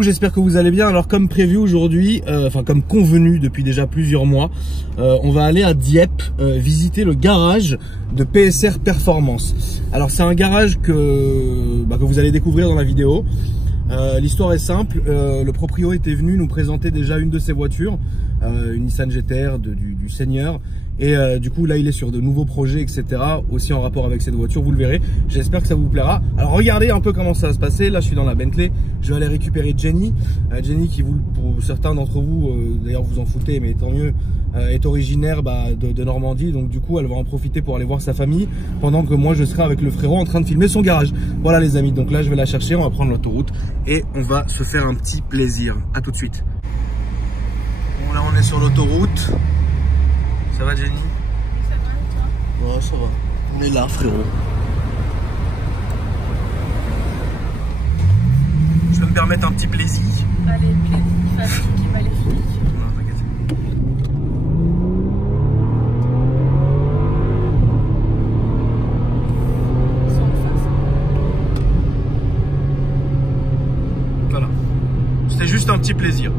J'espère que vous allez bien. Alors comme prévu aujourd'hui, enfin comme convenu depuis déjà plusieurs mois, on va aller à Dieppe visiter le garage de PSR Performance. Alors c'est un garage que vous allez découvrir dans la vidéo. L'histoire est simple, le proprio était venu nous présenter déjà une de ses voitures, une Nissan GT-R du Seigneur. Et du coup là il est sur de nouveaux projets, etc. aussi en rapport avec cette voiture, vous le verrez. J'espère que ça vous plaira. Alors regardez un peu comment ça va se passer. Là je suis dans la Bentley, je vais aller récupérer Jenny. Jenny qui, pour certains d'entre vous, d'ailleurs vous en foutez mais tant mieux, est originaire de Normandie. Donc du coup elle va en profiter pour aller voir sa famille, pendant que moi je serai avec le frérot en train de filmer son garage. Voilà les amis, donc là je vais la chercher, on va prendre l'autoroute et on va se faire un petit plaisir. À tout de suite. Bon là on est sur l'autoroute. Ça va Jenny? Ça va et toi? Ouais, ça va. On est là, frérot. Je peux me permettre un petit plaisir? Allez, plaisir, qui maléfique. Non, t'inquiète. Ils sont en face. Voilà. C'était juste un petit plaisir.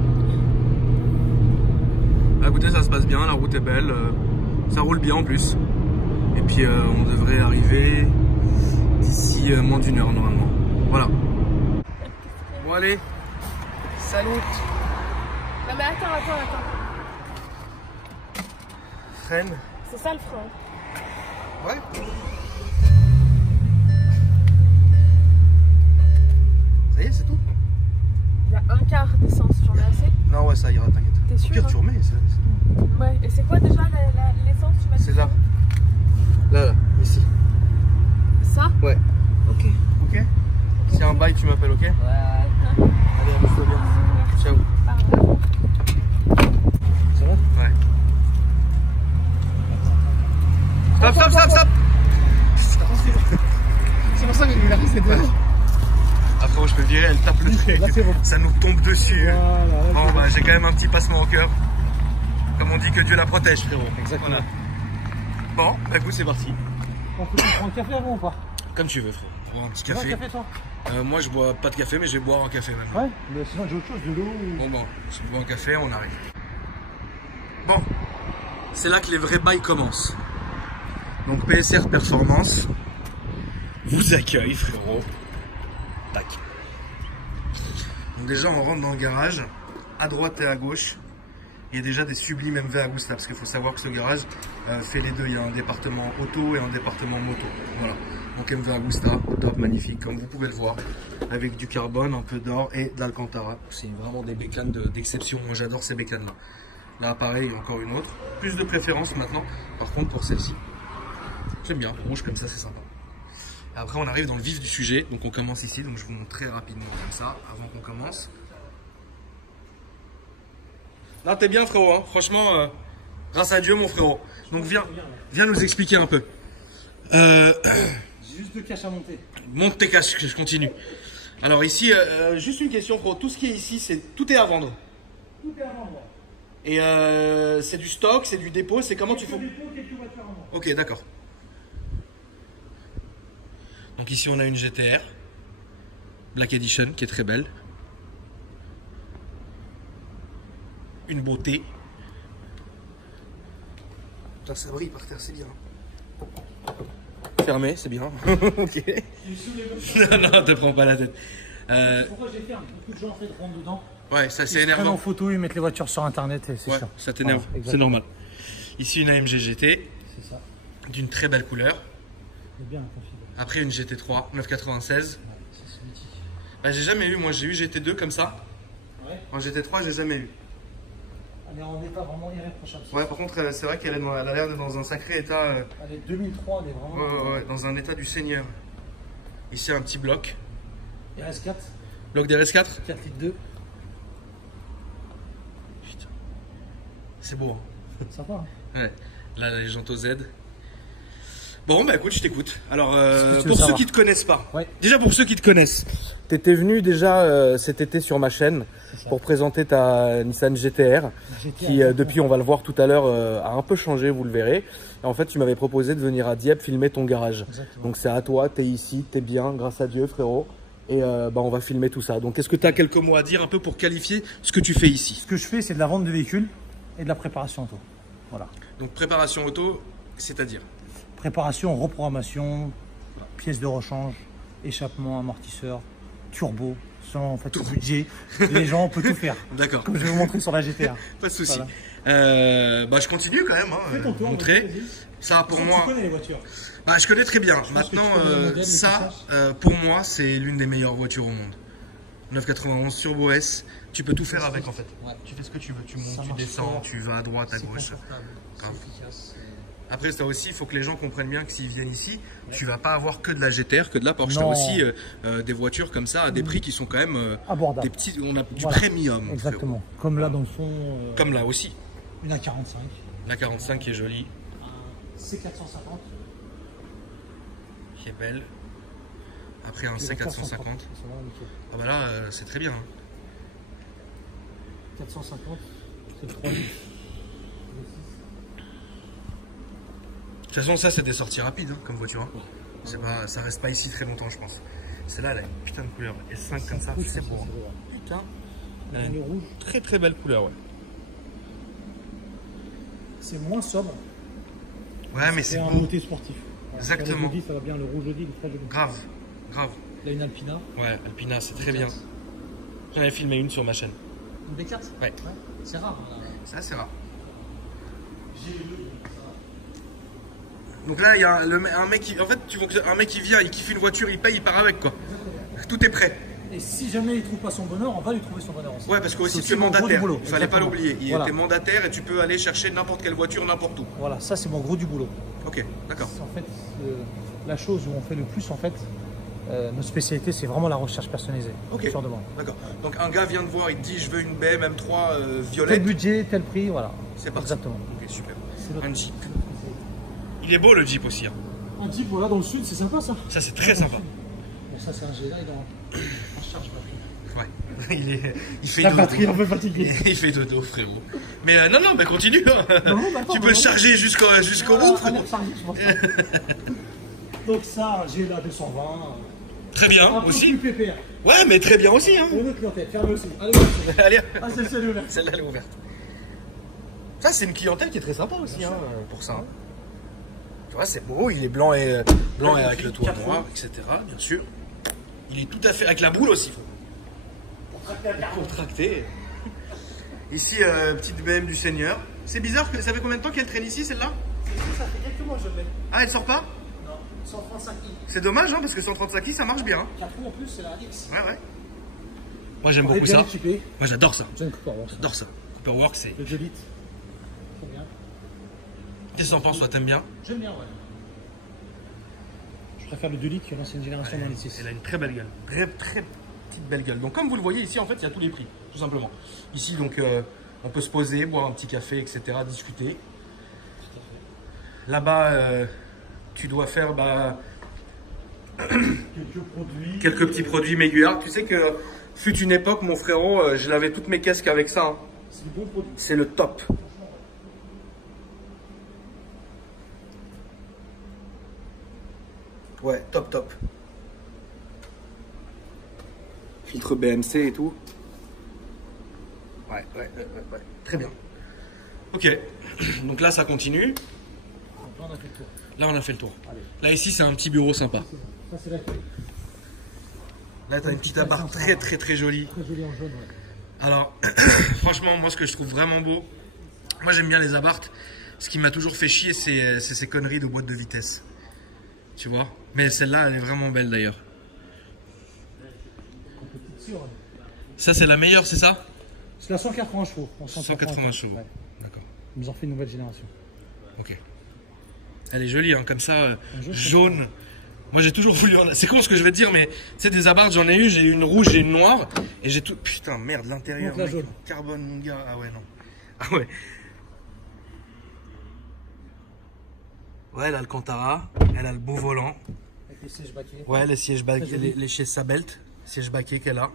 Écoutez, ça se passe bien, la route est belle, ça roule bien en plus. Et puis on devrait arriver d'ici moins d'une heure normalement. Voilà. Bon allez, salut. Non mais attends. Freine. C'est ça le frein. Ouais. Ça y est, c'est tout? Il y a un quart d'essence, j'en ai assez. Non, ouais, ça ira, t'inquiète. T'es sûr? Au pire, tu remets. Ouais, et c'est quoi déjà l'essence tu m'as dit? C'est là. Là, ici. Ça? Ouais. Ok. Ok. S'il y a un bail, tu m'appelles, ok? Ouais. Allez, amuse-toi bien. Ciao. Pardon. Ça va? Ouais. Stop. C'est pour ça que j'ai la risque de... Après, je peux le virer, elle tape le truc. Là, c'est bon. Ça nous tombe dessus. Voilà, Bon, bah, j'ai quand même un petit passement au cœur. Comme on dit, que Dieu la protège, frérot. Exactement. Voilà. Bon, bah, écoute, c'est parti. On peut prendre un café avant ou pas? Comme tu veux, frérot. On va un petit Tu veux café. un café toi? Moi, je bois pas de café, mais je vais boire un café maintenant. Ouais, mais sinon j'ai autre chose, de l'eau ou... Bon, je bois un café, on arrive. Bon, c'est là que les vrais bails commencent. Donc, PSR Performance vous accueille, frérot. Tac. Donc déjà, on rentre dans le garage. À droite et à gauche, il y a déjà des sublimes MV Agusta, parce qu'il faut savoir que ce garage fait les deux. Il y a un département auto et un département moto. Voilà. Donc MV Agusta, au top, magnifique, comme vous pouvez le voir, avec du carbone, un peu d'or et de l'Alcantara. C'est vraiment des bécanes d'exception. Moi, j'adore ces bécanes-là. Là, pareil, encore une autre. Plus de préférence maintenant, par contre, pour celle-ci. J'aime bien, rouge comme ça, c'est sympa. Après, on arrive dans le vif du sujet. Donc, on commence ici. Donc, je vous montre très rapidement comme ça, avant qu'on commence. Là, t'es bien, frérot. Hein. Franchement, grâce à Dieu, mon frérot. Donc, viens nous expliquer un peu. J'ai juste 2 caches à monter. Monte tes caches, je continue. Alors, ici, juste une question, frérot. Tout ce qui est ici, tout est à vendre. Tout est à vendre. Et c'est du stock, c'est du dépôt. C'est comment tu fais? Quelques voitures à vendre. Ok, d'accord. Donc ici on a une GT-R Black Edition qui est très belle. Une beauté. Putain, ça brille par terre, c'est bien. Fermé, c'est bien. Ok. Non, te prends pas la tête. Pourquoi j'ai fermé? Beaucoup de gens en fait rentrent dedans. Ouais, ça c'est Ils prennent en énervant. photo, ils mettent les voitures sur internet et c'est Ouais, chiant. ça t'énerve, Voilà, c'est normal. Ici une AMG GT c'est ça. d'une très belle couleur. C'est bien configuré. Après une GT3 996. Ouais, c'est mythique. Bah, j'ai jamais eu, moi j'ai eu GT2 comme ça. Ouais. En GT3 j'ai jamais eu. Elle est en état vraiment irréprochable. Ouais, par contre c'est vrai qu'elle est elle a l'air d'être dans un sacré état. Elle est 2003, elle est vraiment... Ouais, dans un état du Seigneur. Ici un petit bloc. RS4, Bloc d'RS4. 4 litres 2. Putain. C'est beau hein. Sympa. Hein. Ouais. Là les jantes au Z. Bon bah écoute, je t'écoute. Alors Qu'est-ce que tu veux pour ceux savoir? qui te connaissent pas, Ouais. déjà pour ceux qui te connaissent, t'étais venu déjà cet été sur ma chaîne pour présenter ta Nissan GT-R qui depuis on va le voir tout à l'heure a un peu changé, vous le verrez. Et en fait tu m'avais proposé de venir à Dieppe filmer ton garage. Exactement. Donc c'est à toi, t'es ici, t'es bien, grâce à Dieu frérot. et on va filmer tout ça. Donc est-ce que tu as quelques mots à dire un peu pour qualifier ce que tu fais ici? Ce que je fais, c'est de la vente de véhicules et de la préparation auto. Voilà. Donc préparation auto, c'est-à-dire? Préparation, reprogrammation, pièces de rechange, échappement, amortisseur, turbo, selon en fait, le budget. Les gens, on peut tout faire. D'accord. Comme je vais vous montrer sur la GTA. Pas de souci. Voilà. Je continue quand même. Fais ton tour, montrer. vas-y. Ça pour moi. Tu connais les voitures. Je connais très bien. Je pense Maintenant, que tu connais le modèle, ça, pour moi, c'est l'une des meilleures voitures au monde. 991 Turbo S, tu peux tout faire avec en fait. Ouais. Tu fais ce que tu veux, tu montes, Ça tu marche descends, fort. tu vas à droite, à gauche. C'est Grave. efficace. Après ça aussi, il faut que les gens comprennent bien que s'ils viennent ici, tu vas pas avoir que de la GTR, que de la Porsche. Tu as Non. aussi des voitures comme ça à des prix qui sont quand même Abordable. des petits, on a du Voilà. premium. Exactement. Comme là dans le fond. Comme là aussi. Une A45. La 45 qui est jolie, C450. qui est belle. Après un C450. Ah bah là, c'est très bien. 450. C'est le 3 litres. De toute façon, ça c'est des sorties rapides comme voiture. Hein. C'est pas, ça reste pas ici très longtemps, je pense. Celle-là, elle a une putain de couleur. S5 comme ça, c'est beau. Putain, elle a une rouge. très très belle couleur, ouais. C'est moins sobre. Ouais, mais C'est c'est un beau. côté sportif. Voilà. Exactement. Sur le jeudi, ça va bien. Le rouge jeudi, il est très joli. Grave, grave. Là, une Alpina. Ouais, Alpina, c'est très bien. J'en avais filmé une sur ma chaîne. Une B4. Ouais. C'est rare. Ça, c'est rare. Donc là, il y a un mec qui. En fait, tu vois un mec qui vient, il kiffe une voiture, il paye, il part avec quoi. Tout est prêt. Et si jamais il ne trouve pas son bonheur, on va lui trouver son bonheur aussi. Ouais, parce que aussi C'est tu es mon gros du mandataire. boulot. Il fallait pas Exactement. l'oublier. Il Voilà. était mandataire et tu peux aller chercher n'importe quelle voiture, n'importe où. Voilà, ça c'est mon gros du boulot. Ok, d'accord. En fait, la chose où on fait le plus, en fait, notre spécialité, c'est vraiment la recherche personnalisée. Ok. Sur demande. D'accord. Donc un gars vient te voir, il te dit je veux une BM M3 Tel violette. budget, tel prix, voilà. C'est parti. Exactement. Ok, super. C'est notre- Un Jeep. Il est beau le Jeep aussi. Hein. Un Jeep, voilà, dans le sud, c'est sympa ça. Ça c'est très sympa. Bon, ça c'est un G là, il est en charge batterie. Ouais. il fait La dodo. batterie un peu fatiguée. Il fait dodo frérot. Mais non, mais continue. Hein. Non, d'accord, Tu peux le charger jusqu'au Voilà, bout. elle est rechargée, je pense. Donc ça, j'ai la 220. Très bien Un peu aussi. plus pépère. Ouais, mais très bien aussi. Hein. Pour notre clientèle, ferme aussi. Allez, merci. Allez, Ah, celle-ci, elle est ouverte. celle-là elle est ouverte. Ça c'est une clientèle qui est très sympa aussi hein, pour ça. Hein. Tu vois, c'est beau, il est blanc et avec le toit noir, etc. Bien sûr. Il est tout à fait avec la boule aussi. Contracté. Ici, petite BM du Seigneur. C'est bizarre que ça fait combien de temps qu'elle traîne ici celle-là? Ça fait quelques mois que je l'ai. Ah, elle sort pas? Non, 135i. C'est dommage hein, parce que 135i ça marche bien. Hein. 4 roues en plus, c'est la X. Ouais, ouais. Moi j'aime Elle est beaucoup bien ça. équipée. Moi j'adore ça. J'aime Cooper Works. J'adore ça. Cooperworks, c'est. Le 2 litres. Très bien. Qu'est-ce que t'en penses, toi, t'aimes bien? J'aime bien, ouais. Je préfère le 2 litres que l'ancienne génération dans les 6. Elle a une très belle gueule. Très, très petite belle gueule. Donc, comme vous le voyez ici, en fait, il y a tous les prix, tout simplement. Ici, donc, on peut se poser, boire un petit café, etc., discuter. Là-bas, tu dois faire quelques petits produits Meguiar. Tu sais que, fut une époque, mon frérot, je lavais toutes mes casques avec ça. Hein. C'est du bon produit. C'est le top. Ouais, top, top. Filtre BMC et tout. Ouais. Très bien. Ok. Donc là, ça continue. Donc là, on a fait le tour. Là, on a fait le tour. Allez. Là, ici, c'est un petit bureau sympa. Ça, c'est l'accueil. Là, t'as une petite abarre très, très, très jolie. Très joli en jaune, ouais. Alors, franchement, moi, ce que je trouve vraiment beau, moi, j'aime bien les abartes. Ce qui m'a toujours fait chier, c'est ces conneries de boîte de vitesse. Tu vois? Mais celle-là, elle est vraiment belle d'ailleurs. Compétition, ouais. Ça, c'est la meilleure, c'est ça? C'est la 180 chevaux. en 180 chevaux. Ouais. D'accord. Ils nous ont fait une nouvelle génération. Ok. Elle est jolie, hein, comme ça, jaune, jaune. Moi, j'ai toujours voulu. C'est con ce que je vais te dire, mais tu sais, des abardes, j'en ai eu. J'ai eu une rouge et une noire. Et j'ai tout. Putain, merde, l'intérieur. Donc la jaune. Carbone, mon gars. Ah ouais, non. Ah ouais. Ouais, elle a le Cantara. Elle a le beau volant. Avec les sièges baquets. Ouais, les sièges Très baquets, joli. les sièges Sabelt. Sièges baquets qu'elle a.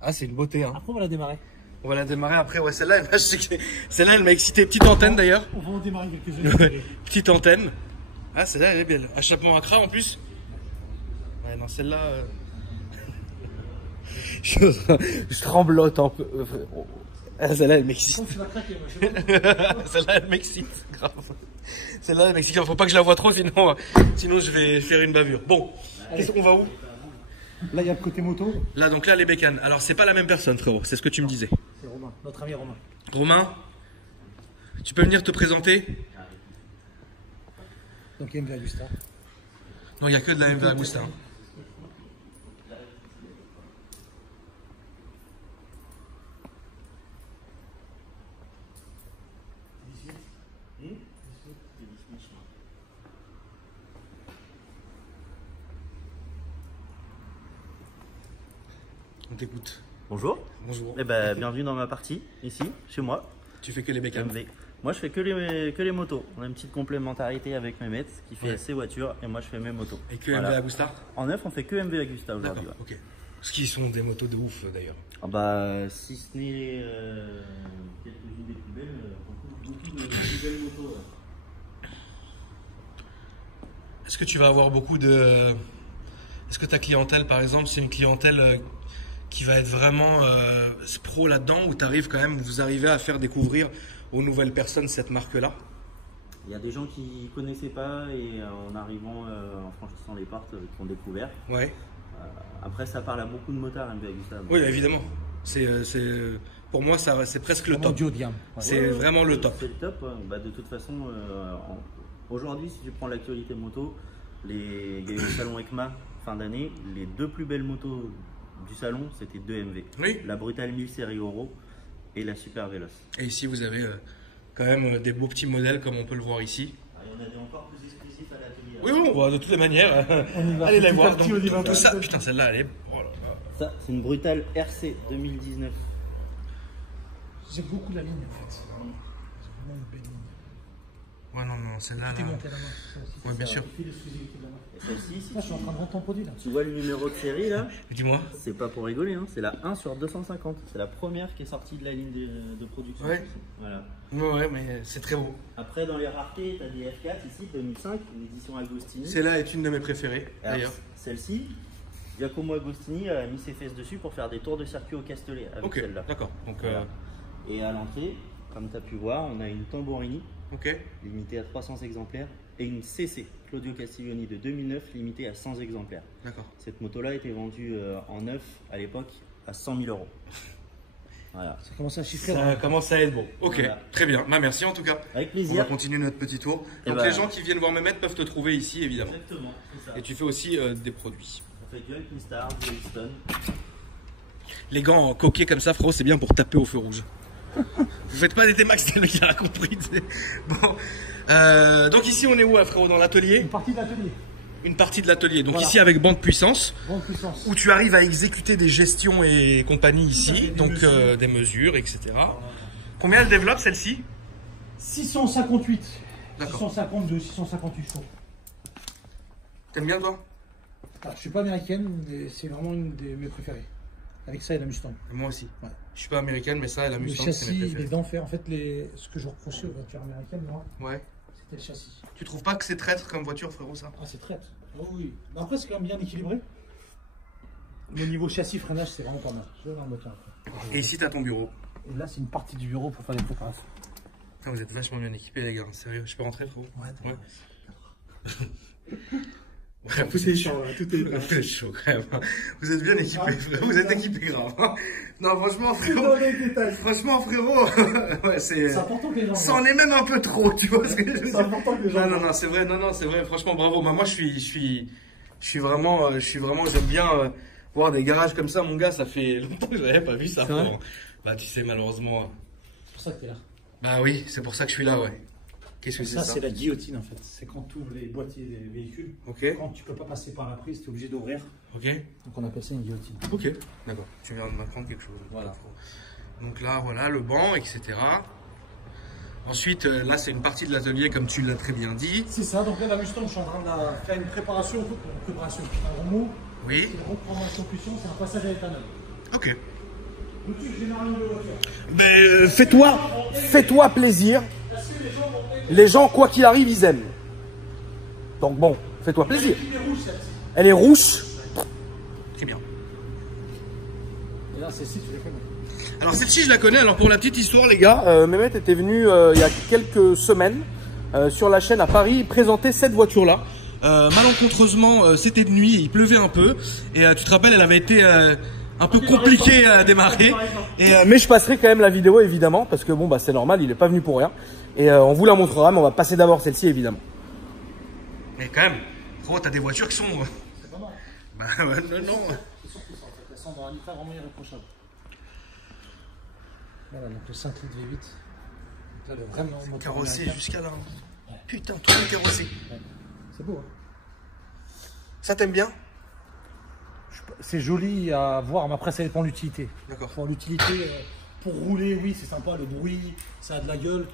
Ah, c'est une beauté, hein. Après, on va la démarrer. On va la démarrer après. Ouais, celle-là, celle-là, elle m'a excité. Petite antenne d'ailleurs. On va en démarrer quelques-unes. Petite antenne. Ah, celle-là, elle est belle. Achappement Accra en plus. Ouais, non, celle-là. Je tremblote un peu. Ah, celle-là, elle m'excite. Celle-là, elle m'excite. Grave. Celle-là, elle m'excite. Faut pas que je la vois trop, sinon je vais faire une bavure. Bon, qu'est-ce qu'on va où? Là, il y a le côté moto. Là, donc là, les bécanes. Alors, c'est pas la même personne, frérot. C'est ce que tu me disais. C'est Romain, notre ami Romain. Romain, tu peux venir te présenter? Donc, il y a MV Agusta. Non, il n'y a que de la MV Agusta. Hein. On t'écoute. Bonjour. Bonjour. Eh ben, bienvenue dans ma partie, ici, chez moi. Tu fais que les bécanes? MV. Moi, je fais que les motos. On a une petite complémentarité avec Mehmet qui fait ses voitures et moi, je fais mes motos. Et que voilà. MV Agusta? En neuf, on fait que MV Agusta aujourd'hui. D'accord, ok. Ce qui sont des motos de ouf d'ailleurs. Ah bah, si ce n'est quelques-unes des plus belles, beaucoup de plus belles motos. Est-ce que tu vas avoir beaucoup de... Est-ce que ta clientèle, par exemple, c'est une clientèle qui va être vraiment pro là-dedans, ou vous arrivez à faire découvrir aux nouvelles personnes cette marque-là? Il y a des gens qui ne connaissaient pas et en arrivant, en franchissant les portes, qui ont découvert. Ouais. Après, ça parle à beaucoup de motards, MV Agusta. Oui, évidemment. Pour moi, c'est presque le top. Haut de gamme. Ouais. C'est vraiment le top. C'est le top. Bah, de toute façon, aujourd'hui, si tu prends l'actualité moto, il y a eu le salon ECMA fin d'année. Les deux plus belles motos du salon, c'était deux MV. Oui. La Brutal 1000 série Oro et la Super Veloce. Et ici, vous avez quand même des beaux petits modèles, comme on peut le voir ici. Il y en a des encore plus exclusifs à l'atelier. Oui, on va de toutes les manières. Allez les voir. Donc, tout ça, putain, celle-là, elle est... Oh là là. Ça, c'est une Brutal RC 2019. J'aime beaucoup la ligne en fait. C'est vraiment une belle ligne. Ouais, non, celle-là. T'es monté la main. Oui, bien sûr. Et celle-ci, si Je suis en train de vendre ton produit là. tu vois le numéro de série là, Dis-moi. c'est pas pour rigoler, hein, c'est la 1 sur 250. C'est la première qui est sortie de la ligne de production. Ouais. Voilà. Ouais, mais c'est très beau. Après, dans les raretés, tu as des F4 ici, 2005, l'édition Agostini. Celle-là est une de mes préférées, d'ailleurs. Celle-ci, Giacomo Agostini a mis ses fesses dessus pour faire des tours de circuit au Castellet avec Ok, celle-là. d'accord. Donc, Voilà. Et à l'entrée, comme tu as pu voir, on a une Tamburini ok. limitée à 300 exemplaires et une CC Claudio Castiglioni de 2009 limitée à 100 exemplaires. D'accord. Cette moto-là a été vendue en neuf à l'époque à 100 000 euros. Voilà. Ça commence à chiffrer. Ça commence à être beau. Ok, Voilà. très bien. Bah, merci en tout cas. Avec On va plaisir. continuer notre petit tour. Et Donc bah, les gens qui viennent voir Mehmet peuvent te trouver ici, évidemment. Exactement, c'est ça. Et tu fais aussi des produits. On fait du Alpine Star, du Houston. Les gants coqués comme ça, frérot, c'est bien pour taper au feu rouge. Vous faites pas des T-Max, c'est le qui a compris. Bon. Donc ici on est où, frérot? Dans l'atelier? Une partie de l'atelier. Une partie de l'atelier. Donc Voilà. ici avec bande puissance. Bonne puissance. Où tu arrives à exécuter des gestions et compagnie ici. Donc des mesures, etc. Combien elle développe celle-ci? 658. D'accord. 652, 658 chevaux. T'aimes bien toi? Je suis pas américaine, mais c'est vraiment une de mes préférées. Avec ça et la Mustang. Moi aussi. Ouais. Je suis pas américaine, mais ça, la Le Mustang, c'est mes châssis, il est préférés. d'enfer. En fait, ce que je reprochais aux voitures américaines, moi, Ouais. c'était le châssis. Tu trouves pas que c'est traître comme voiture, frérot, ça? Ah, c'est traître. Oh, oui. Mais après, c'est quand même bien équilibré. Mais au niveau châssis, freinage, c'est vraiment pas mal. Je vais voir le moteur après. Et ici, t'as ton bureau. Et là, c'est une partie du bureau pour faire des préparations. Putain, vous êtes vachement bien équipés, les gars. Sérieux, je peux rentrer, frérot? Ouais. Ouais, Tout est chaud, tout est Vous êtes chaud quand même. Vous êtes bien équipés, frérot. Vous êtes équipés grave. Non, franchement, frérot. Franchement, frérot. Ouais, C'est important que les gens. ça en est même un peu trop, tu vois ce que je veux C'est dire. important que les gens. Non, c'est vrai. Non, c'est vrai. Franchement, bravo. Bah, moi, je suis vraiment, j'aime bien voir des garages comme ça, mon gars. Ça fait longtemps que je n'avais pas vu ça. C'est vrai. Frérot. Bah, tu sais, malheureusement. C'est pour ça que t'es là. Bah oui, c'est pour ça que je suis là, ouais. Qu'est-ce que c'est Ça, ça? c'est la guillotine en fait. C'est quand tu ouvres les boîtiers des véhicules. Ok, Quand tu peux pas passer par la prise, tu es obligé d'ouvrir. ok, Donc on appelle ça une guillotine. ok. D'accord. Tu viens de m'apprendre quelque chose. Voilà. Donc là, voilà, le banc, etc. Ensuite, là, c'est une partie de l'atelier, comme tu l'as très bien dit. C'est ça, donc là, la Mustang, je suis en train de faire une préparation. Un gros mot. Oui. C'est une reprogrammation puissance, c'est un passage à l'éthanol. Ok. L'outil général de voiture. Mais fais-toi plaisir. Les gens, quoi qu'il arrive, ils aiment. Donc bon, fais-toi plaisir. Elle est rouge. Très bien. Et là, celle-ci, tu les connais. Alors celle-ci je la connais, alors pour la petite histoire les gars, Mehmet était venu il y a quelques semaines sur la chaîne à Paris présenter cette voiture là. Malencontreusement c'était de nuit, il pleuvait un peu et tu te rappelles elle avait été un peu compliquée à démarrer. Mais je passerai quand même la vidéo évidemment parce que bon bah c'est normal, il est pas venu pour rien. Et on vous la montrera, mais on va passer d'abord celle-ci évidemment. Mais quand même, gros t'as des voitures qui sont... C'est pas mal. Bah ouais, non. C'est surtout ça en fait. Elles sont dans un état vraiment irréprochable. Voilà, donc le 5 litres V8. Là, le vraiment moteur Carrossé américain. jusqu'à là. Ouais. Putain, tout est carrossé. Ouais. C'est beau, hein. Ça t'aime bien? C'est joli à voir, mais après ça dépend de l'utilité. D'accord. Pour l'utilité, pour rouler, oui, c'est sympa, le bruit, ça a de la gueule.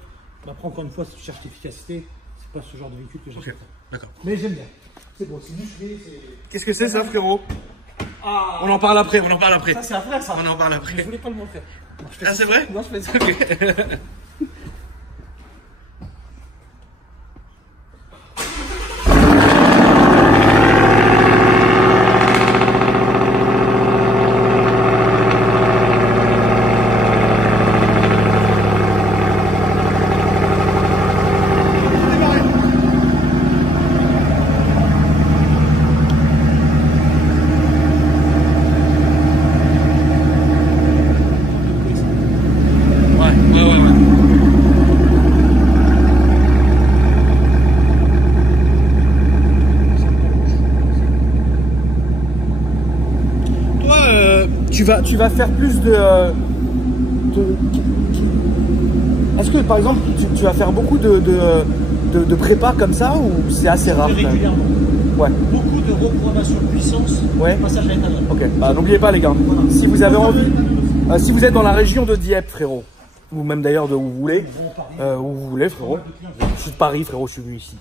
Mais après, encore une fois, si tu cherches l'efficacité, c'est pas ce genre de véhicule que j'achète. Ok, d'accord. Mais j'aime bien. C'est beau, c'est musclé, c'est... Qu'est-ce que c'est ça, frérot? Ah, On en parle après, on en parle après. ça c'est après ça. On en parle Je après. voulais pas le montrer. Non, je fais Ah, ça. c'est vrai? Non, je fais ça. Ok. Ouais. Toi, tu vas faire plus de Est-ce que par exemple tu vas faire beaucoup de prépa comme ça ou c'est assez rare? Régulièrement. Ouais. Beaucoup de reprogrammation de puissance, Ouais. passage à l'éthanol. Ok. Bah n'oubliez pas les gars. Si vous avez envie, si vous êtes dans la région de Dieppe, frérot, ou même d'ailleurs de où vous voulez, où vous voulez, frérot. Je suis de Paris, frérot, je suis venu ici.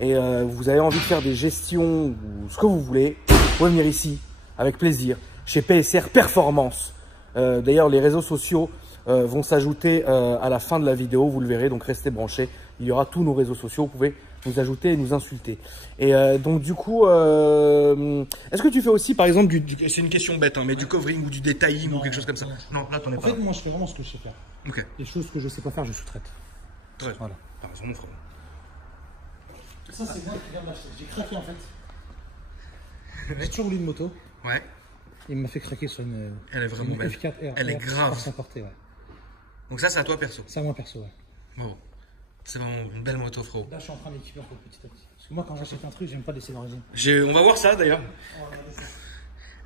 Et vous avez envie de faire des gestions ou ce que vous voulez, vous pouvez venir ici avec plaisir chez PSR Performance. D'ailleurs, les réseaux sociaux vont s'ajouter à la fin de la vidéo, vous le verrez, donc restez branchés. Il y aura tous nos réseaux sociaux, vous pouvez nous ajouter et nous insulter. Et donc du coup, est-ce que tu fais aussi par exemple c'est une question bête, hein, mais du covering ou du detailing ou quelque chose comme ça? Non, là t'en es En pas. fait, moi je fais vraiment ce que je sais faire. Ok. Les choses que je sais pas faire, je sous-traite. Très Voilà. T'as raison, mon frère. Ça, c'est moi qui viens d'acheter. J'ai craqué en fait. J'ai toujours voulu une moto. Ouais. Il m'a fait craquer sur une. Elle est vraiment une belle. F4 R. Elle est grave. Sans portée, ouais. Donc ça, c'est à toi perso. Ça, moi perso, ouais. Bon. C'est vraiment une belle moto, frérot. Là, je suis en train d'équiper un peu petit à petit. Parce que moi, quand j'achète un truc, j'aime pas laisser d'origine. On va voir ça d'ailleurs.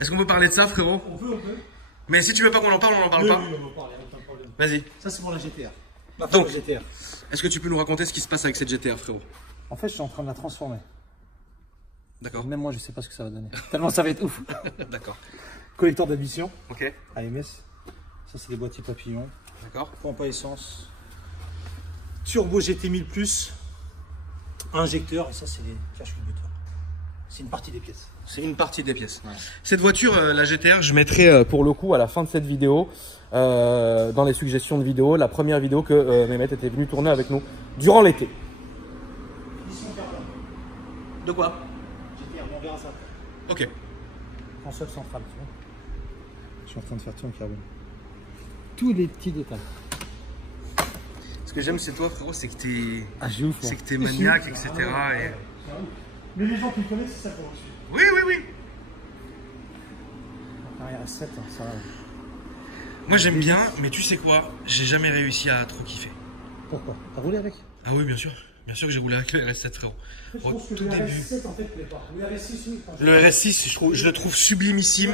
Est-ce qu'on peut parler de ça, frérot? On peut. Mais si tu veux pas qu'on en parle, on n'en parle Oui, pas. oui, on va parler, aucun problème. Vas-y. Ça, c'est pour la GTR. Ma Donc. fameuse GTR. Est-ce que tu peux nous raconter ce qui se passe avec cette GTR, frérot? En fait, je suis en train de la transformer. D'accord. Même moi, je sais pas ce que ça va donner. Tellement ça va être ouf. D'accord. Collecteur d'admission. Ok. AMS. Ça, c'est des boîtiers papillons. D'accord. Pompe à essence. Turbo GT 1000 Plus. Injecteur. Et ça, c'est les cache-butoirs. C'est une partie des pièces. C'est une partie des pièces. Ouais. Cette voiture, la GTR, je mettrai pour le coup à la fin de cette vidéo, dans les suggestions de vidéos, la première vidéo que Mehmet était venu tourner avec nous durant l'été. De quoi? GTR, on verra ça. Ok. Console centrale, tu vois. Je suis en train de faire tout en carbone. Tous les petits détails. Ce que j'aime chez toi, frérot, c'est que t'es ouf. c'est que t'es maniaque, etc. Et... Mais les gens qui me connaissent, c'est ça pour aussi. Oui. Arrière à 7, ça. Moi j'aime bien, mais tu sais quoi? J'ai jamais réussi à trop kiffer. Pourquoi? T'as roulé avec? Ah oui, bien sûr. Bien sûr que j'ai roulé avec le RS7, frérot. Je Au pense que tout le début. RS7 en fait plaît pas. Le RS6, oui. Le RS6, je le trouve sublimissime.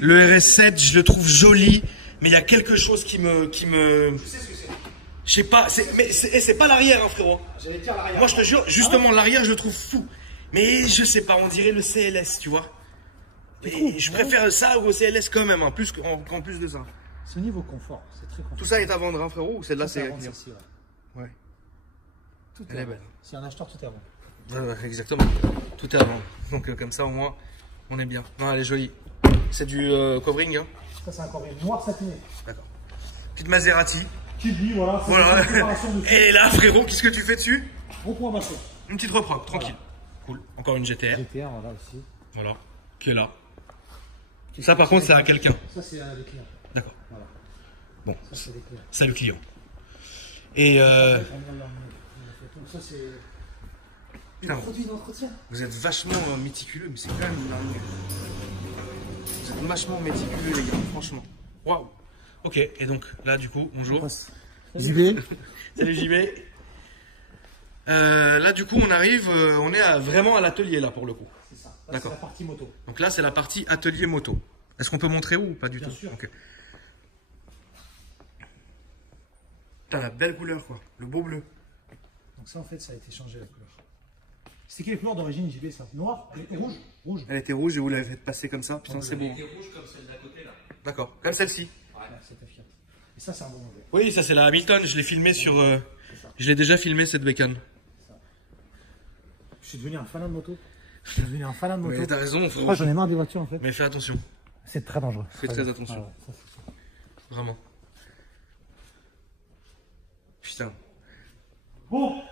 Le RS7, je le trouve joli, mais il y a quelque chose qui me... Tu sais ce que c'est? Je sais pas, c'est pas l'arrière, hein, frérot. J'allais dire l'arrière. Moi, je te jure, justement, l'arrière, je le trouve fou. Mais je sais pas, on dirait le CLS, tu vois. Et je préfère ça au CLS quand même, hein, en plus de ça. C'est au niveau confort, c'est très confort. Tout ça est à vendre, hein, frérot, ou celle-là, c'est... celle-ci, ouais. Ouais. Tout Elle est belle. C'est un acheteur, tout est à vendre. Ouais, exactement. Tout est à vendre. Donc, comme ça, au moins, on est bien. Non, elle est jolie. C'est du covering, hein. Ça, c'est un covering noir satiné. D'accord. Petite Maserati. Qui dit, voilà. Voilà. Et là, frérot, qu'est-ce que tu fais dessus? Reprogrammation. Une petite reprendre, tranquille. Voilà. Cool. Encore une GTR. GTR, voilà aussi. Voilà. Qui est là. Ça, par contre, c'est à quelqu'un. Ça, c'est à des clients. D'accord. Voilà. Bon. Ça, c'est des clients. C'est le client. Et Ça, c'est putain, le produit d'entretien. vous êtes vachement méticuleux, mais c'est quand même dingue. Vous êtes vachement méticuleux, les gars, franchement. Waouh. Ok, et donc là, du coup, bonjour. JB. Salut JB. Là, du coup, on arrive, on est vraiment à l'atelier, là, pour le coup. C'est ça. D'accord. C'est la partie moto. Donc là, c'est la partie atelier moto. Est-ce qu'on peut montrer où ou pas du Bien tout? sûr. Ok. Putain, la belle couleur, quoi. Le beau bleu. Donc ça, en fait, ça a été changé la couleur. C'était quelle couleur d'origine, JB, ça? Noir? Elle était rouge? Rouge. Elle était rouge et vous l'avez fait passer comme ça. Putain, c'est beau. Elle était rouge comme celle d'à côté là. D'accord. Comme celle-ci. Ouais, c'est ta Fiat. Et ça, c'est un bon modèle. Oui, ça c'est la Hamilton. Je l'ai filmé sur. Je l'ai déjà filmé cette bécane. Je suis devenu un fanat de moto. Je suis devenu un fanat de moto. Mais t'as raison, Je crois que j'en ai marre des voitures, en fait. Mais fais attention. C'est très dangereux. Fais très attention. Ah ouais, ça, c'est ça. Vraiment. Putain. Bon,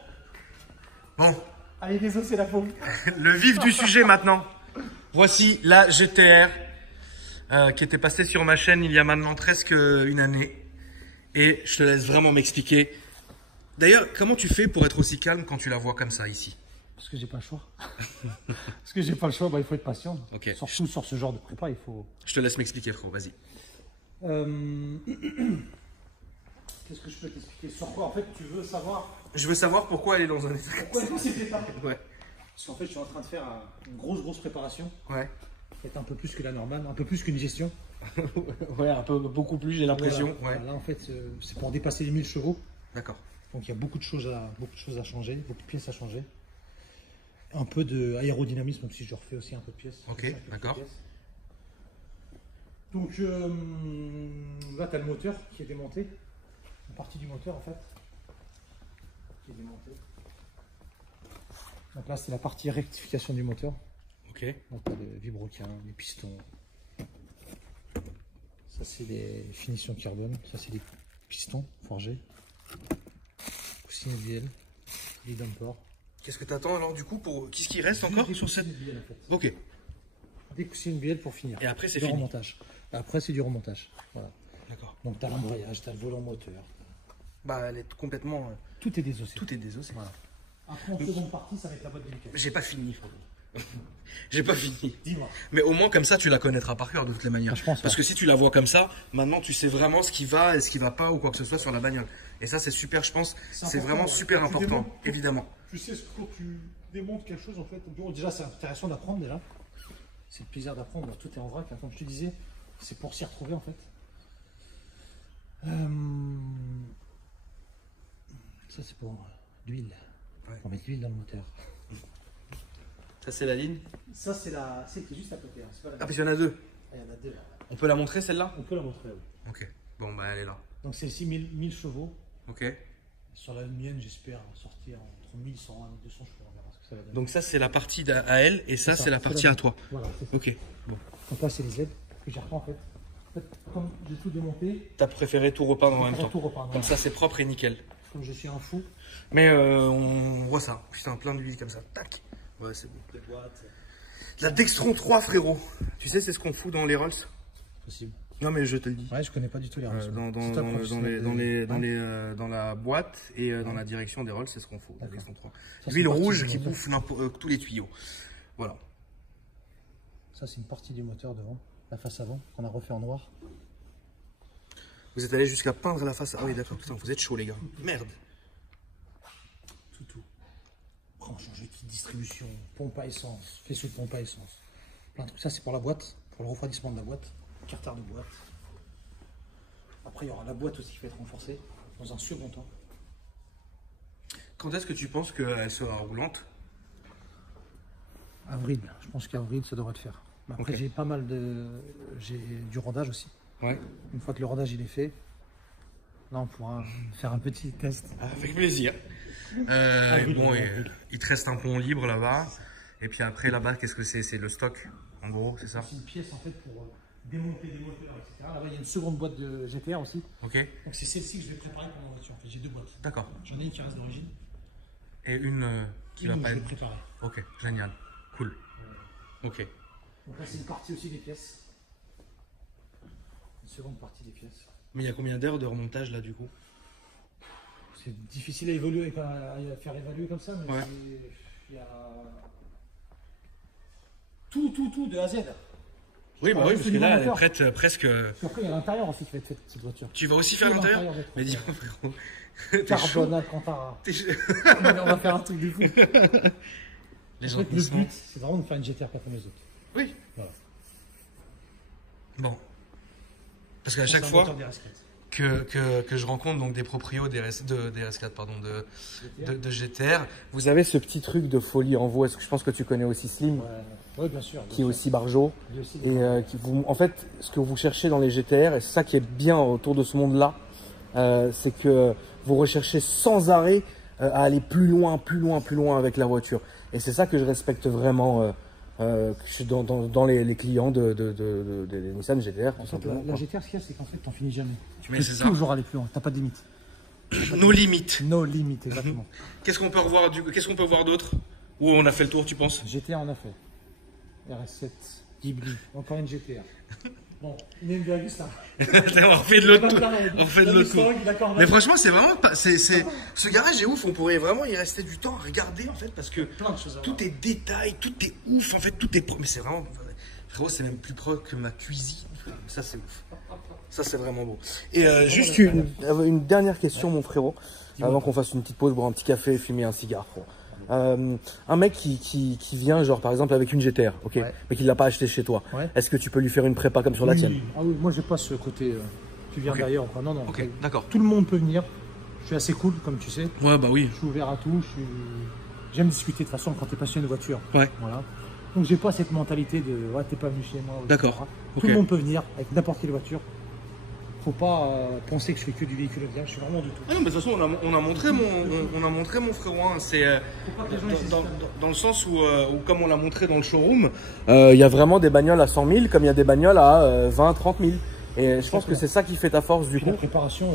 Bon, allez, désolé, c'est la faute. le vif du sujet maintenant. Voici la GTR qui était passée sur ma chaîne il y a maintenant presque une année. Et je te laisse vraiment m'expliquer. D'ailleurs, comment tu fais pour être aussi calme quand tu la vois comme ça ici? Parce que j'ai pas le choix. Parce que j'ai pas le choix, bah, il faut être patient. Ok. Surtout sur ce genre de prépa, il faut. Je te laisse m'expliquer, frérot. Vas-y. Qu'est-ce que je peux t'expliquer? Sur quoi, en fait, tu veux savoir Je veux savoir pourquoi elle est dans un état. pourquoi est-ce que c'était pas? Ouais. Parce qu'en fait, je suis en train de faire une grosse préparation. Ouais. Peut-être un peu plus que la normale, un peu plus qu'une gestion. Ouais, un peu, beaucoup plus, j'ai l'impression. Voilà. Ouais. Là, en fait, c'est pour dépasser les 1000 chevaux. D'accord. Donc, il y a beaucoup de choses à changer, beaucoup de pièces à changer. Un peu d'aérodynamisme, même si je refais aussi un peu de pièces. Ok, Je refais un peu de d'accord. pièces. Donc, là, tu as le moteur qui est démonté. Une partie du moteur, en fait, qui est démontée. Donc là, c'est la partie rectification du moteur. Ok. Donc, tu as le vibroquin, les pistons. Ça, c'est des finitions carbone. Ça, c'est des pistons forgés. Coussinet de bielle, les dampers. Qu'est-ce que t'attends alors du coup pour. Qu'est-ce qui reste encore Des sur cette. coussinets de bielle, en fait. Ok. Des coussines de bielle pour finir. Et après, c'est du fini. remontage. Après, c'est du remontage. Voilà. D'accord. Donc, tu as l'embrayage, tu as le volant moteur. Bah, elle est complètement. Tout est désossé. Tout est désossé. Voilà. Après, en seconde partie, ça va être la boîte délicate. J'ai pas fini, frérot. J'ai pas fini. Dis-moi. Mais au moins comme ça, tu la connaîtras par cœur de toutes les manières. Ah, je pense, Parce ouais. que si tu la vois comme ça, maintenant tu sais vraiment ce qui va et ce qui va pas ou quoi que ce soit sur la bagnole. Et ça, c'est super, je pense. C'est important, vraiment ouais. super Tu important, démontes. évidemment. Tu sais, quand tu démontes quelque chose, en fait, bon, déjà, c'est intéressant d'apprendre, déjà. C'est le plaisir d'apprendre. Tout est en vrac, hein, comme je te disais. C'est pour s'y retrouver, en fait. Ça, c'est pour l'huile. Ouais. Pour mettre l'huile dans le moteur. Ça, c'est la ligne. Ça, c'est celle qui est juste à côté. Hein. C'est pas la Ah, parce qu'il y en a deux. Ah, il y en a deux, là. On peut la montrer celle-là? On peut la montrer, oui. Ok. Bon, bah, elle est là. Donc, celle-ci, 1000 chevaux. Ok. Sur la mienne, j'espère sortir entre 1100 et 200 chevaux. On verra ce que ça va donner. Donc, ça, c'est la partie à elle et ça, C'est ça, c'est la c'est partie la- à toi. Voilà, c'est ça. Ok. Bon. Donc là, c'est les aides que j'ai repris, en fait. En fait, comme j'ai tout démonté, T'as préféré tout repeindre en même je temps. tout repeindre. Comme ça, c'est propre et nickel. Comme je suis un fou. Mais on voit ça. Putain, plein d'huile comme ça. Tac. Ouais, c'est bon. Les boîtes, La Dextron 3, frérot. Tu sais, c'est ce qu'on fout dans les Rolls. possible. Non, mais je te le dis. Ouais, je connais pas du tout les races. Dans la boîte et dans la direction des Rolls, c'est ce qu'on fout. La D'accord. Dextron 3. Ça, c'est L'huile une partie rouge du qui moteur. bouffe tous les tuyaux. Voilà. Ça, c'est une partie du moteur devant, la face avant, qu'on a refait en noir. Vous êtes allé jusqu'à peindre la face. Ah oui, d'accord. Putain, vous êtes chaud, les gars. Merde. Tout. Après, on change les kits de distribution, pompe à essence, faisceau de pompe à essence. Plein de trucs. Ça, c'est pour la boîte, pour le refroidissement de la boîte, carter de boîte. Après, il y aura la boîte aussi qui va être renforcée dans un second temps. Quand est-ce que tu penses qu'elle sera roulante? Avril, je pense qu'avril, ça devrait le faire. Mais après, Ok. j'ai pas mal de. J'ai du rodage aussi. Ouais. Une fois que le rodage il est fait, là, on pourra faire un petit test. Avec plaisir. Avril, Bon, avril. il te reste un pont libre là-bas. Et puis après, là-bas, qu'est-ce que c'est? C'est le stock, en gros, c'est ça? C'est une pièce en fait pour démonter des moteurs, etc. Là-bas, il y a une seconde boîte de GTR aussi. Ok. Donc c'est celle-ci que je vais préparer pour ma voiture. En fait, j'ai deux boîtes. D'accord. J'en ai une qui reste d'origine. et une qui va Une, pas je vais être... préparer. Ok, génial. Cool. Ok. Donc là, c'est une partie aussi des pièces. Une seconde partie des pièces. Mais il y a combien d'heures de remontage là du coup? C'est difficile à évoluer, à faire évaluer comme ça, mais Ouais. il y a tout de A à Z. Oui, bah oui, parce que là, elle est prête presque... Puis après, il y a l'intérieur aussi qui va être fait, cette voiture. Tu vas aussi faire Tout l'intérieur? l'intérieur va être Mais fait. dis-moi frérot, t'es chaud. Carbonate, Cantara. T'es chaud. On va faire un truc de fou. Les En gens fait, le but, c'est vraiment de faire une GTR pas comme les autres. Oui. Voilà. Bon. Parce qu'à chaque C'est un fois moteur des RS4. que je rencontre donc des proprios des RS4, pardon, de GTR, vous avez ce petit truc de folie en vous. Est-ce que je pense que tu connais aussi Slim, Ouais, bien sûr. qui est aussi Barjo, Lui aussi. et qui vous, en fait, ce que vous cherchez dans les GTR, et c'est ça qui est bien autour de ce monde-là, c'est que vous recherchez sans arrêt à aller plus loin avec la voiture. Et c'est ça que je respecte vraiment dans les clients des Nissan GTR. En fait, la GTR, ce qu'il y a, c'est qu'en fait, t'en finis jamais. Tu mets, peux c'est ça. toujours aller plus loin. T'as pas de limite. Nos limites. No limit, exactement. Qu'est-ce qu'on peut revoir qu'est-ce qu'on peut voir d'autre? Ou on a fait le tour, tu penses? GTR, on a fait. RS7, Ghibli, encore une GTR. Bon, une M-Virgus là. On refait de l'autre tour. On refait de l'autre tour. D'accord, Mais franchement, c'est vraiment pas. Ce garage est ouf. On pourrait vraiment y rester du temps à regarder en fait, parce que plein de choses à tout voir. est détail, tout est ouf. En fait, tout est propre. Mais c'est vraiment. Frérot, c'est même plus propre que ma cuisine. Ça, c'est ouf. Ça, c'est vraiment beau. Et juste une dernière question, mon frérot, avant qu'on fasse une petite pause, boire un petit café, fumer un cigare. Un mec qui vient, genre par exemple avec une GTR, ok, Ouais. mais qui l'a pas acheté chez toi. Ouais. Est-ce que tu peux lui faire une prépa comme sur la tienne? Ah oui, moi j'ai pas ce côté. Tu viens Ok. d'ailleurs, quoi. Non, non. Ok, d'accord. Tout le monde peut venir. Je suis assez cool, comme tu sais. Ouais, bah oui. Je suis ouvert à tout. J'aime discuter de toute façon quand tu es passionné de voiture. Ouais. Voilà. Donc j'ai pas cette mentalité de ouais, t'es pas venu chez moi. etc. D'accord. Tout Ok. le monde peut venir avec n'importe quelle voiture. Faut pas penser que je fais que du véhicule à bien. Je suis vraiment du tout. Ah non, mais de toute façon, on a montré mon frérot. Hein. C'est Faut pas que les gens hésitent. dans le sens où comme on l'a montré dans le showroom, il y a vraiment des bagnoles à 100 000 comme il y a des bagnoles à 20, 30 000. Et je pense que c'est ça qui fait ta force du Puis la coup. préparation,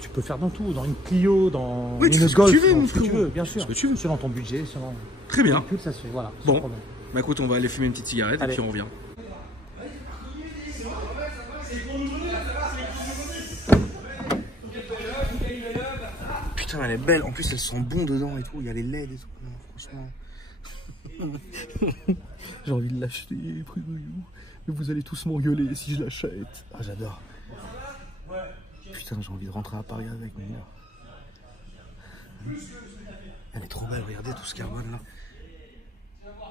tu peux faire dans tout, dans une Clio, dans Oui, tu une fais ce que Golf, tu veux, dans mon ce que tu frérot. veux, bien Ce sûr. que tu veux. Selon ton budget, selon Très bien. ton véhicule, ça se fait. Voilà. Bon. sans problème. Bah écoute, on va aller fumer une petite cigarette Allez. et puis on revient. Putain, elle est belle. En plus, elles sont bon dedans et tout. Il y a les LED et tout. Non, franchement. J'ai envie de l'acheter, mais vous allez tous m'engueuler si je l'achète. Ah, j'adore. Putain, j'ai envie de rentrer à Paris avec mes mères. Elle est trop belle, regardez tout ce carbone là.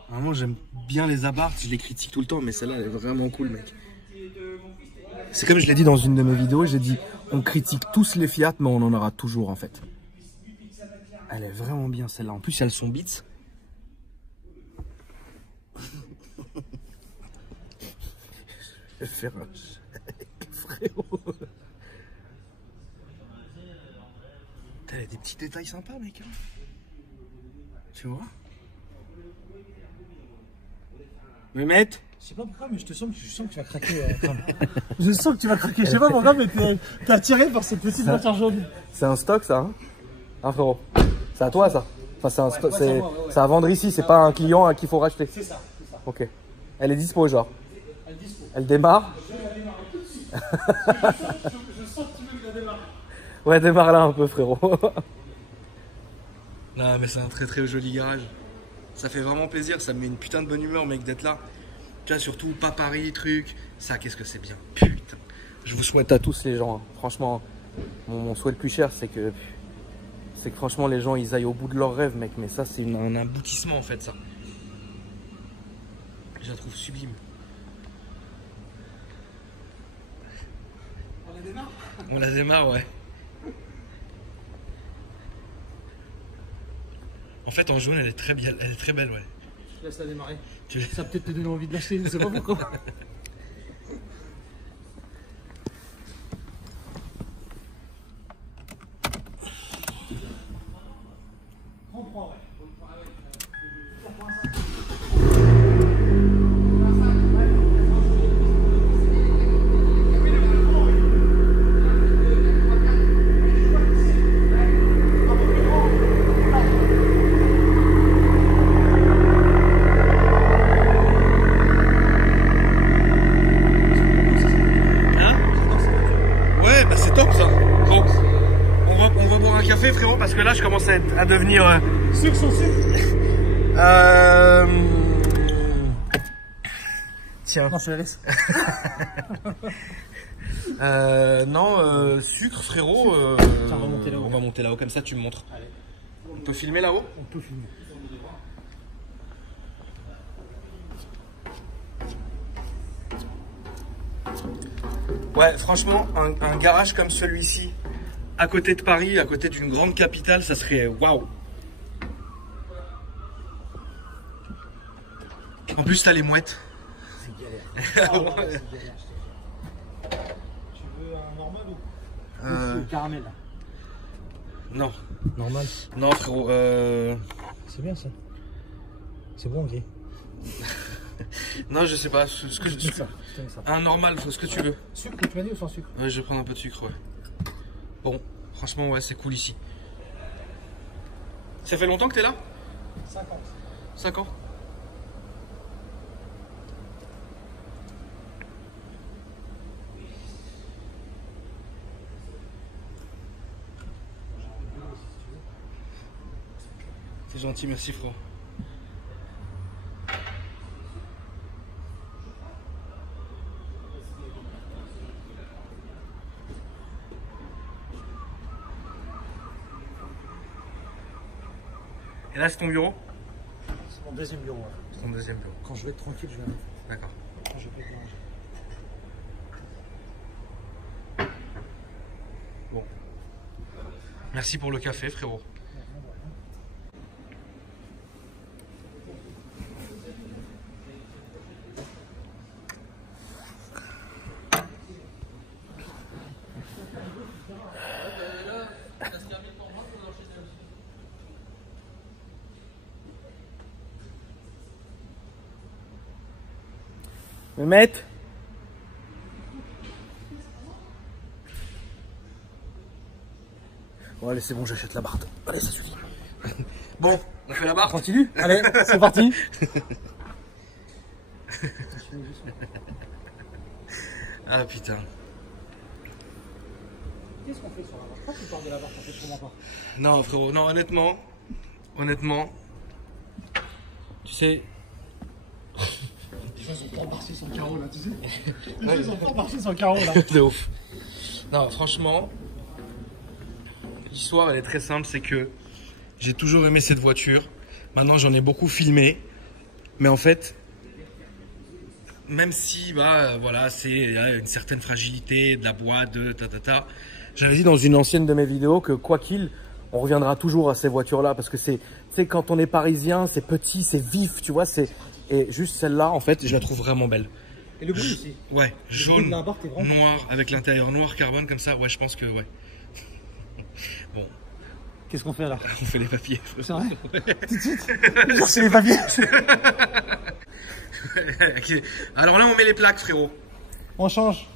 Vraiment, j'aime bien les Abarth, je les critique tout le temps, mais celle-là, elle est vraiment cool, mec. C'est comme je l'ai dit dans une de mes vidéos, j'ai dit, on critique tous les Fiat, mais on en aura toujours, en fait. Elle est vraiment bien, celle-là. En plus, elle a son Beats. Je vais faire un chèque, frérot. Putain, elle a des petits détails sympas, mec. Tu vois? Mehmet? Je sais pas pourquoi, mais je sens que tu vas craquer. Je sens que tu vas craquer. Je sais pas pourquoi, mais t'es attiré par cette petite voiture jaune. C'est un stock, ça, hein, frérot? C'est à toi, ça? Enfin, c'est un stock, ouais, c'est à moi, ouais, ouais. c'est à vendre ici, c'est pas un client à qui il faut racheter. C'est ça, c'est ça. Ok. Elle est dispo, genre? Elle dispo. Elle démarre? Je vais la démarrer tout de suite. Je sens que tu veux que je la démarre. Ouais, démarre là un peu, frérot. Non, mais c'est un très très joli garage. Ça fait vraiment plaisir, ça me met une putain de bonne humeur, mec, d'être là. Tu vois, surtout pas Paris, truc. Ça, qu'est-ce que c'est bien. Putain. Je vous souhaite à tous les gens, hein. Franchement, mon souhait le plus cher, c'est que franchement, les gens, ils aillent au bout de leurs rêves, mec. Mais ça, c'est un aboutissement, en fait, ça. Je la trouve sublime. On la démarre? On la démarre, ouais. En fait, en jaune, elle est très bien, elle est très belle, ouais. Je laisse la démarrer. Tu- Ça va peut-être te donner envie de l'acheter, je sais pas pourquoi. café frérot parce que là je commence à devenir... Sucre sans sucre? Tiens. Non, je te la laisse. Non, sucre frérot. Tiens, on va monter là-haut. On va monter là-haut, comme ça tu me montres. Allez. On peut filmer là-haut? On peut filmer. Ouais, franchement, un garage comme celui-ci, à côté de Paris, à côté d'une grande capitale, ça serait waouh. En plus, t'as les mouettes. C'est galère. Ah ouais, c'est galère. Tu veux un normal ou le caramel là? Non. Normal. Non, frérot. C'est bien ça. C'est bon, ok. Non, je sais pas. Ce que je... ça. Un normal, ce que tu veux. Sucre, tu m'as dit ou sans sucre? Ouais, je vais prendre un peu de sucre, ouais. Bon, franchement, ouais, c'est cool ici. Ça fait longtemps que t'es là? 5 ans. 5 ans. C'est gentil, merci frérot. Et là, c'est ton bureau? C'est mon deuxième bureau. Ouais. C'est ton deuxième bureau. Quand je vais être tranquille, je vais aller. D'accord. Quand je vais manger. Bon. Merci pour le café, frérot. Mehmet. Bon, allez, c'est bon, j'achète la barre. Allez, ça suffit. Bon, on fait la barre. Continue. Allez, c'est parti. Ah putain. Qu'est-ce qu'on fait sur la barre? Pourquoi tu parles de la barre? Ça fait sûrement pas. Non, frérot, non, honnêtement, tu sais. Ils ont pas marché sans carreau là, tu sais. Ils ont pas marché sans carreau là. De ouf. Non, franchement, l'histoire elle est très simple, c'est que j'ai toujours aimé cette voiture. Maintenant, j'en ai beaucoup filmé, mais en fait, même si bah voilà, c'est une certaine fragilité de la boîte, de ta. J'avais dit dans une ancienne de mes vidéos que quoi qu'il, on reviendra toujours à ces voitures-là parce que c'est, tu sais, quand on est parisien, c'est petit, c'est vif, tu vois, c'est. Et juste celle-là, en fait, je la trouve vraiment belle. Et le bruit aussi. Ouais, jaune, la barre, noir, avec l'intérieur noir, carbone comme ça. Ouais, je pense que ouais. Bon. Qu'est-ce qu'on fait là? On fait les papiers. C'est vrai? Tout de suite? Chercher les papiers. Okay. Alors là, on met les plaques, frérot. On change.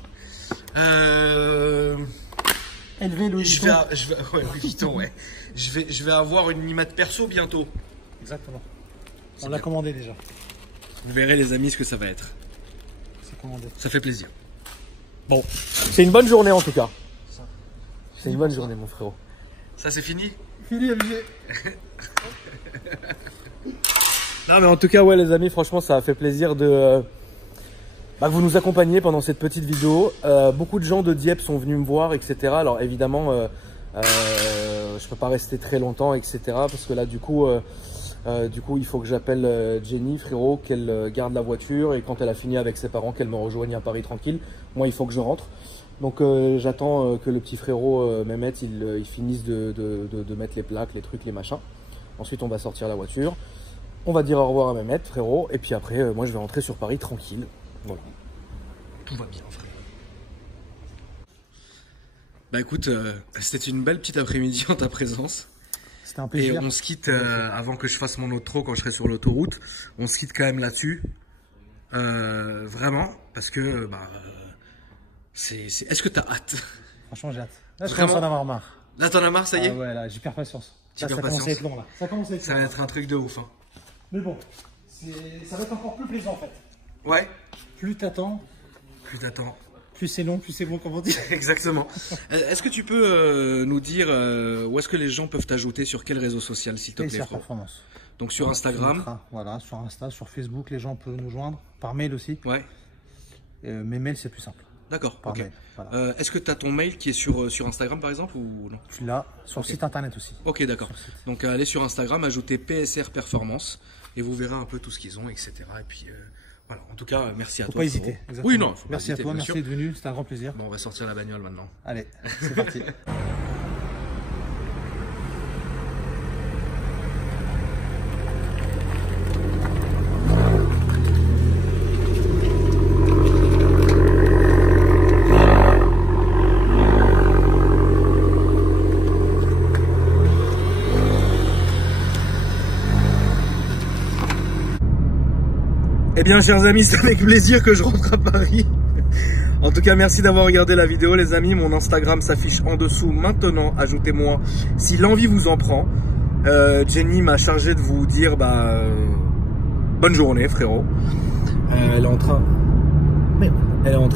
Élevé Louis Vuitton. Ouais, Louis Vuitton, ouais. Je vais avoir une image perso bientôt. Exactement. On l'a commandé déjà. Vous verrez les amis ce que ça va être. C'est commandé. Ça fait plaisir. Bon, c'est une bonne journée en tout cas. C'est une bonne journée mon frérot. Ça c'est fini? Fini MG. Non mais en tout cas ouais les amis, franchement ça a fait plaisir de que vous nous accompagniez pendant cette petite vidéo. Beaucoup de gens de Dieppe sont venus me voir, etc. Alors évidemment je peux pas rester très longtemps, etc. Parce que là du coup il faut que j'appelle Jenny, frérot, qu'elle garde la voiture et quand elle a fini avec ses parents, qu'elle me rejoigne à Paris tranquille. Moi, il faut que je rentre. Donc, j'attends que le petit frérot Mehmet, il finisse de mettre les plaques, les trucs, les machins. Ensuite, on va sortir la voiture. On va dire au revoir à Mehmet, frérot. Et puis après, moi, je vais rentrer sur Paris tranquille. Voilà. Tout va bien, frère. Bah écoute, c'était une belle petite après-midi en ta présence. C'était un plaisir. Et on se quitte, avant que je fasse mon outro quand je serai sur l'autoroute, on se quitte quand même là-dessus. Vraiment, parce que est-ce que t'as hâte? Franchement, j'ai hâte. Là, je Vraiment commence à en avoir marre. Là, t'en as marre, ça y est? Ah ouais, là, j'ai perds patience. Là, perds ça commence à patience. être long, là. Ça commence à être Ça long. va être un truc de ouf. Hein. Mais bon, ça va être encore plus plaisant, en fait. Ouais. Plus t'attends, Plus t'attends. Plus c'est long, plus c'est bon, comme on dit. Exactement. Est-ce que tu peux nous dire où est-ce que les gens peuvent t'ajouter, sur quel réseau social, s'il te plaît, PSR Fro? Performance. Donc sur Instagram. Voilà, sur Insta, sur Facebook, les gens peuvent nous joindre. Par mail aussi. Ouais. Mes mails, c'est plus simple. D'accord, ok. Mail, voilà. Est-ce que tu as ton mail qui est sur Instagram par exemple ou non? Tu l'as sur le site internet aussi. Ok, d'accord. Donc allez sur Instagram, ajoutez PSR Performance et vous verrez un peu tout ce qu'ils ont, etc. Et puis voilà, en tout cas, merci à toi. Faut pas hésiter. Oui, non, faut merci pas hésiter, à toi, bien merci sûr. d'être venu, c'était un grand plaisir. Bon, on va sortir la bagnole maintenant. Allez, c'est parti. Eh bien, chers amis, c'est avec plaisir que je rentre à Paris. En tout cas, merci d'avoir regardé la vidéo, les amis. Mon Instagram s'affiche en dessous maintenant. Ajoutez-moi si l'envie vous en prend. Jenny m'a chargé de vous dire bonne journée, frérot. Elle est en train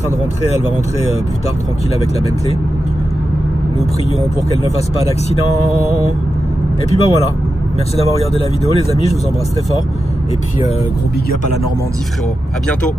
de rentrer. Elle va rentrer plus tard, tranquille, avec la Bentley. Nous prions pour qu'elle ne fasse pas d'accident. Et puis bah voilà. Merci d'avoir regardé la vidéo, les amis. Je vous embrasse très fort. Et puis gros big up à la Normandie, frérot. À bientôt.